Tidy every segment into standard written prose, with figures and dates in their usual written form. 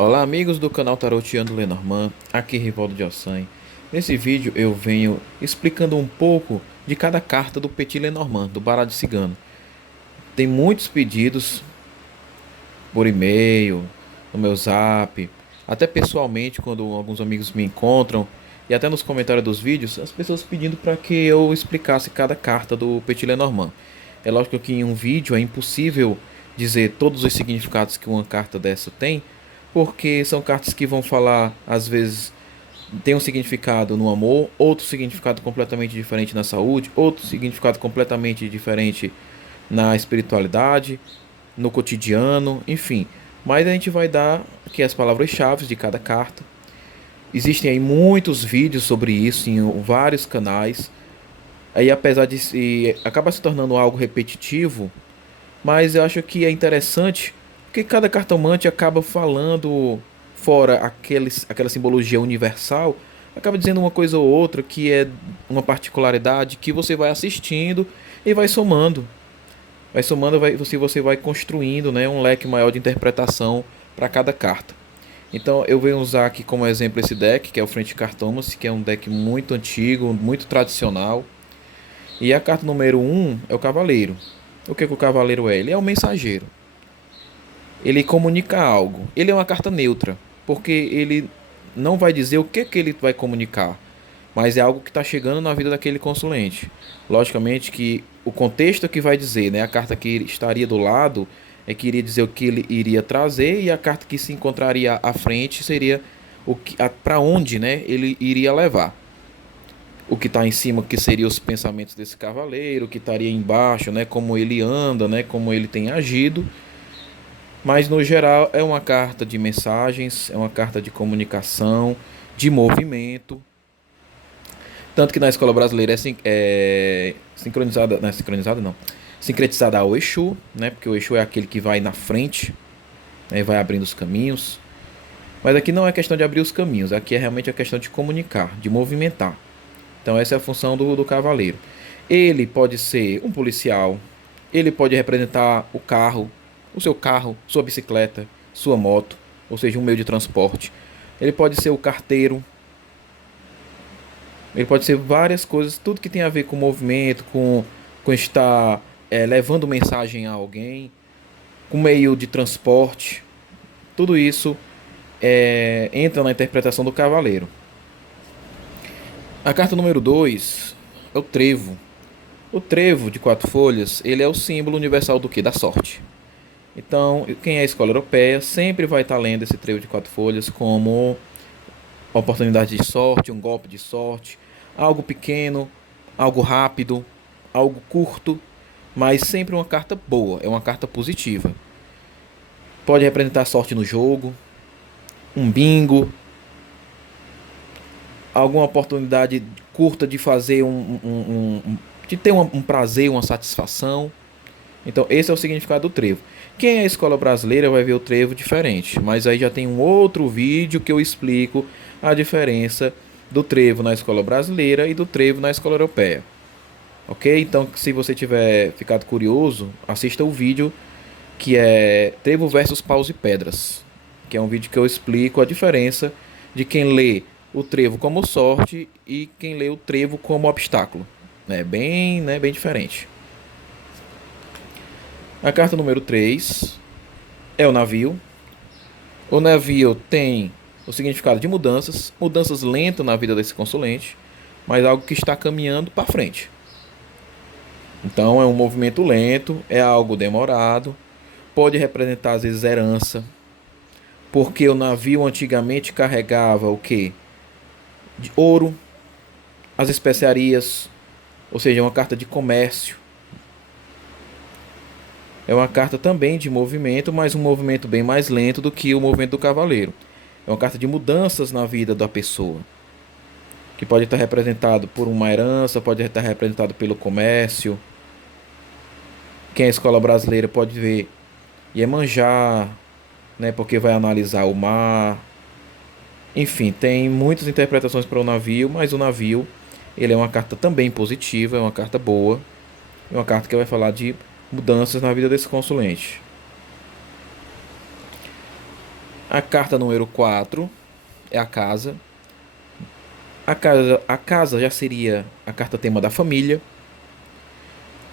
Olá amigos do canal Taroteando Lenormand, aqui é Rivaldo de Ossan. Nesse vídeo eu venho explicando um pouco de cada carta do Petit Lenormand, do Baralho Cigano. Tem muitos pedidos por e-mail, no meu zap, até pessoalmente quando alguns amigos me encontram e até nos comentários dos vídeos, as pessoas pedindo para que eu explicasse cada carta do Petit Lenormand. É lógico que em um vídeo é impossível dizer todos os significados que uma carta dessa tem, porque são cartas que vão falar, às vezes, tem um significado no amor, outro significado completamente diferente na saúde, outro significado completamente diferente na espiritualidade, no cotidiano, enfim. Mas a gente vai dar aqui as palavras-chave de cada carta. Existem aí muitos vídeos sobre isso em vários canais. Aí apesar de acaba se tornando algo repetitivo, mas eu acho que é interessante porque cada cartomante acaba falando fora aquela simbologia universal, acaba dizendo uma coisa ou outra que é uma particularidade que você vai assistindo e vai somando. Vai somando, você vai construindo, né, um leque maior de interpretação para cada carta. Então eu venho usar aqui como exemplo esse deck, que é o Frente Cartomancy, que é um deck muito antigo, muito tradicional. E a carta número um é o Cavaleiro. O que o Cavaleiro é? Ele é um mensageiro. Ele comunica algo. Ele é uma carta neutra, porque ele não vai dizer o que ele vai comunicar, mas é algo que está chegando na vida daquele consulente. Logicamente que o contexto é que vai dizer, né? A carta que estaria do lado é que iria dizer o que ele iria trazer e a carta que se encontraria à frente seria o que, para onde, né? Ele iria levar. O que está em cima que seria os pensamentos desse cavaleiro, o que estaria embaixo, né? Como ele anda, né? Como ele tem agido. Mas no geral é uma carta de mensagens, é uma carta de comunicação, de movimento. Tanto que na escola brasileira é sincronizada, não é sincronizada não, sincretizada ao Exu, né? Porque o Exu é aquele que vai na frente, né? Vai abrindo os caminhos. Mas aqui não é questão de abrir os caminhos, aqui é realmente a questão de comunicar, de movimentar. Então essa é a função do cavaleiro. Ele pode ser um policial, ele pode representar o carro, o seu carro, sua bicicleta, sua moto, ou seja, um meio de transporte. Ele pode ser o carteiro, ele pode ser várias coisas, tudo que tem a ver com movimento, com estar levando mensagem a alguém, com meio de transporte. Tudo isso entra na interpretação do cavaleiro. A carta número 2 é o trevo. O trevo de quatro folhas, ele é o símbolo universal do que? Da sorte. Então, quem é a escola europeia sempre vai estar lendo esse trevo de quatro folhas como oportunidade de sorte, um golpe de sorte, algo pequeno, algo rápido, algo curto, mas sempre uma carta boa, é uma carta positiva. Pode representar sorte no jogo, um bingo, alguma oportunidade curta de fazer de ter um prazer, uma satisfação. Então, esse é o significado do trevo. Quem é a escola brasileira vai ver o trevo diferente, mas aí já tem um outro vídeo que eu explico a diferença do trevo na escola brasileira e do trevo na escola europeia. Ok? Então, se você tiver ficado curioso, assista o vídeo que é Trevo versus Paus e Pedras, que é um vídeo que eu explico a diferença de quem lê o trevo como sorte e quem lê o trevo como obstáculo. É bem, né, bem diferente. A carta número 3 é o navio. O navio tem o significado de mudanças, mudanças lentas na vida desse consulente, mas algo que está caminhando para frente. Então é um movimento lento, é algo demorado, pode representar às vezes herança, porque o navio antigamente carregava o que? De ouro, as especiarias, ou seja, uma carta de comércio. É uma carta também de movimento, mas um movimento bem mais lento do que o movimento do cavaleiro. É uma carta de mudanças na vida da pessoa, que pode estar representado por uma herança, pode estar representado pelo comércio. Quem é a escola brasileira pode ver Iemanjá, né, porque vai analisar o mar. Enfim, tem muitas interpretações para o navio, mas o navio ele é uma carta também positiva, é uma carta boa, é uma carta que vai falar de mudanças na vida desse consulente. A carta número 4 é a casa. A casa já seria a carta tema da família,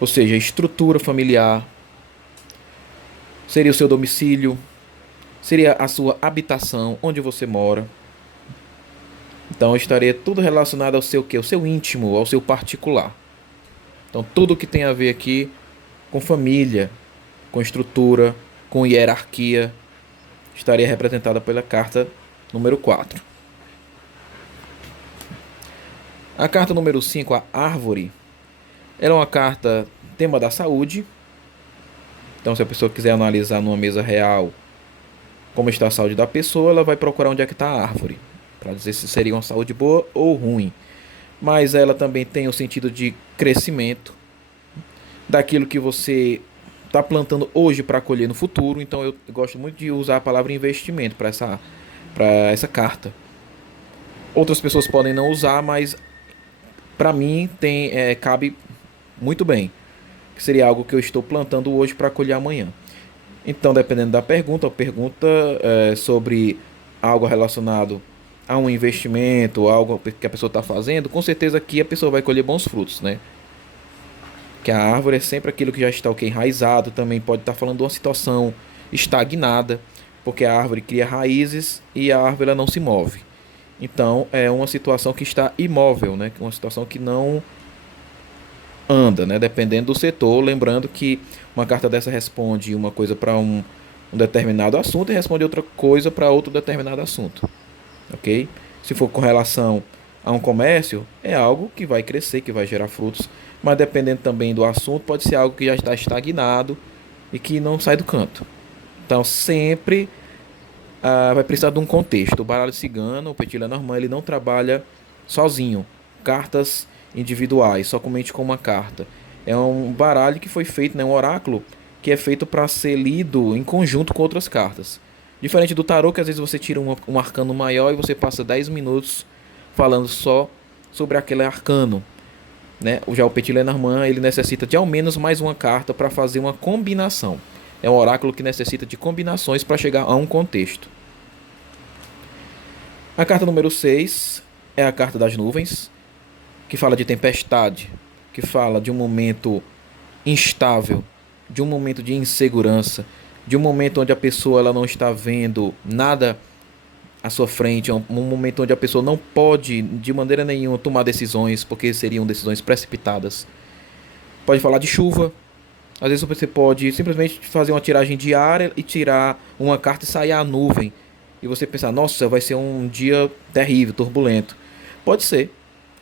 ou seja, estrutura familiar, seria o seu domicílio, seria a sua habitação, onde você mora. Então estaria tudo relacionado ao seu quê? Ao seu íntimo, ao seu particular. Então tudo que tem a ver aqui com família, com estrutura, com hierarquia, estaria representada pela carta número 4. A carta número 5, a árvore, ela é uma carta tema da saúde. Então, se a pessoa quiser analisar numa mesa real como está a saúde da pessoa, ela vai procurar onde é que está a árvore, para dizer se seria uma saúde boa ou ruim. Mas ela também tem o sentido de crescimento, daquilo que você está plantando hoje para colher no futuro. Então, eu gosto muito de usar a palavra investimento para essa carta. Outras pessoas podem não usar, mas para mim cabe muito bem, que seria algo que eu estou plantando hoje para colher amanhã. Então, dependendo da pergunta, a pergunta é sobre algo relacionado a um investimento, algo que a pessoa está fazendo, com certeza aqui a pessoa vai colher bons frutos, né? Que a árvore é sempre aquilo que já está enraizado, também pode estar falando de uma situação estagnada, porque a árvore cria raízes e a árvore ela não se move. Então, é uma situação que está imóvel, né? Uma situação que não anda, né? Dependendo do setor. Lembrando que uma carta dessa responde uma coisa para um determinado assunto e responde outra coisa para outro determinado assunto, ok? Se for com relação a um comércio, é algo que vai crescer, que vai gerar frutos, mas dependendo também do assunto, pode ser algo que já está estagnado e que não sai do canto. Então, sempre vai precisar de um contexto. O baralho cigano, o Petit Lenormand, ele não trabalha sozinho. Cartas individuais, somente com uma carta. É um baralho que foi feito, né, um oráculo que é feito para ser lido em conjunto com outras cartas. Diferente do tarô, que às vezes você tira um arcano maior e você passa 10 minutos falando só sobre aquele arcano, né? Já o Petit Lenormand, ele necessita de ao menos mais uma carta para fazer uma combinação. É um oráculo que necessita de combinações para chegar a um contexto. A carta número 6 é a carta das nuvens, que fala de tempestade, que fala de um momento instável, de um momento de insegurança, de um momento onde a pessoa ela não está vendo nada à sua frente, um momento onde a pessoa não pode de maneira nenhuma tomar decisões, porque seriam decisões precipitadas. Pode falar de chuva. Às vezes você pode simplesmente fazer uma tiragem diária e tirar uma carta e sair a nuvem. E você pensar, nossa, vai ser um dia terrível, turbulento. Pode ser.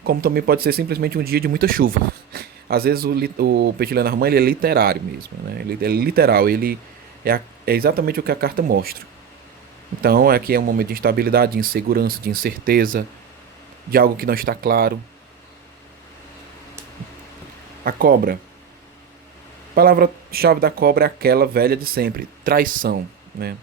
Como também pode ser simplesmente um dia de muita chuva. Às vezes o Petit Lenormand ele é literário mesmo, né? Ele é literal, ele é exatamente o que a carta mostra. Então aqui é um momento de instabilidade, de insegurança, de incerteza, de algo que não está claro. A cobra. A palavra-chave da cobra é aquela velha de sempre, traição, né?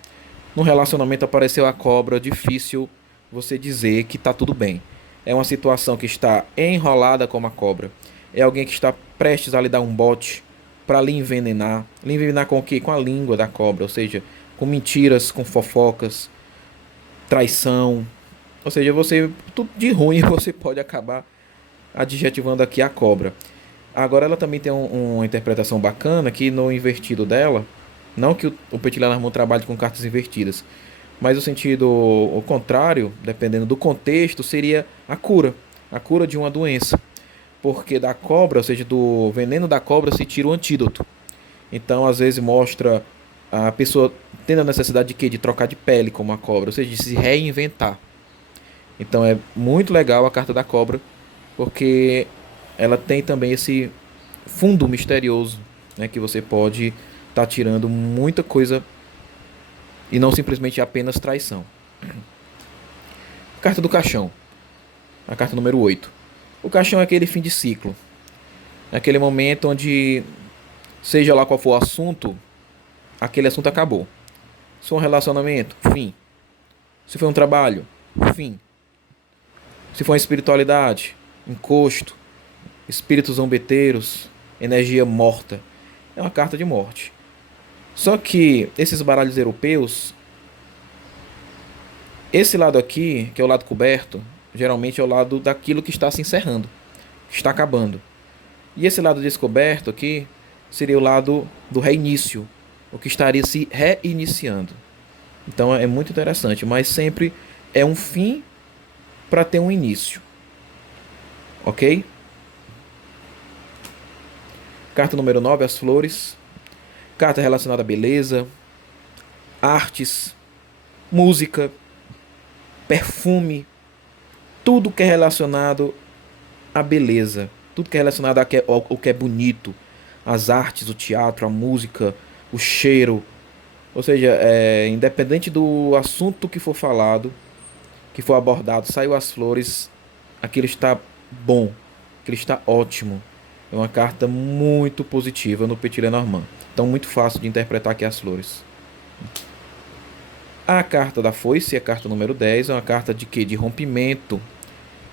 No relacionamento apareceu a cobra, difícil você dizer que está tudo bem. É uma situação que está enrolada como a cobra. É alguém que está prestes a lhe dar um bote para lhe envenenar. Lhe envenenar com o quê? Com a língua da cobra, ou seja, com mentiras, com fofocas, traição. Ou seja, tudo de ruim você pode acabar adjetivando aqui a cobra. Agora ela também tem uma interpretação bacana que no invertido dela, não que o Petit Lenormand trabalhe com cartas invertidas, mas o sentido o contrário, dependendo do contexto, seria a cura de uma doença. Porque da cobra, ou seja, do veneno da cobra se tira o antídoto. Então, às vezes mostra a pessoa tendo a necessidade de quê? De trocar de pele como a cobra, ou seja, de se reinventar. Então é muito legal a carta da cobra, porque ela tem também esse fundo misterioso, né, que você pode estar tirando muita coisa e não simplesmente apenas traição. Carta do caixão, a carta número 8. O caixão é aquele fim de ciclo, é aquele momento onde, seja lá qual for o assunto, aquele assunto acabou. Se foi um relacionamento, fim. Se foi um trabalho, fim. Se foi uma espiritualidade, encosto, espíritos zombeteiros, energia morta. É uma carta de morte. Só que esses baralhos europeus, Esse lado aqui, que é o lado coberto, geralmente é o lado daquilo que está se encerrando, que está acabando. E esse lado descoberto aqui seria o lado do reinício, o que estaria se reiniciando. Então é muito interessante, mas sempre é um fim para ter um início, ok? Carta número 9, as flores. Carta relacionada à beleza, artes, música, perfume, tudo que é relacionado à beleza, tudo que é relacionado ao que é bonito, as artes, o teatro, a música, o cheiro. Ou seja, independente do assunto que for falado, que for abordado, saiu as flores, aquilo está bom, aquilo está ótimo. É uma carta muito positiva no Petit Lenormand. Então, muito fácil de interpretar aqui as flores. A carta da foice, a carta número 10, é uma carta de quê? De rompimento,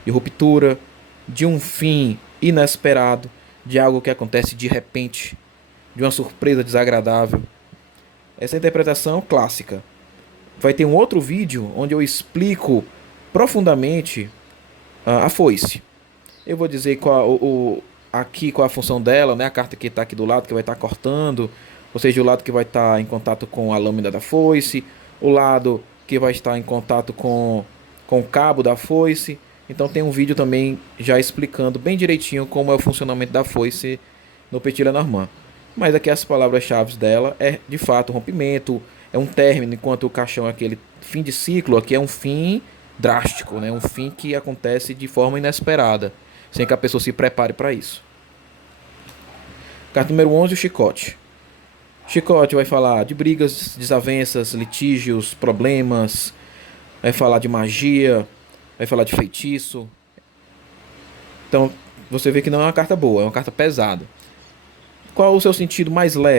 de ruptura, de um fim inesperado, de algo que acontece de repente, de uma surpresa desagradável. Essa é a interpretação clássica. Vai ter um outro vídeo onde eu explico profundamente a foice. Eu vou dizer aqui qual a função dela, né? A carta que está aqui do lado, que vai estar cortando, ou seja, o lado que vai estar em contato com a lâmina da foice, o lado que vai estar em contato com o cabo da foice. Então tem um vídeo também já explicando bem direitinho como é o funcionamento da foice no Petit Lenormand. Mas aqui as palavras-chave dela é de fato rompimento, é um término, enquanto o caixão é aquele fim de ciclo, aqui é um fim drástico, né? Um fim que acontece de forma inesperada, sem que a pessoa se prepare para isso. Carta número 11, o chicote. Chicote vai falar de brigas, desavenças, litígios, problemas, vai falar de magia, vai falar de feitiço. Então, você vê que não é uma carta boa, é uma carta pesada. Qual o seu sentido mais leve?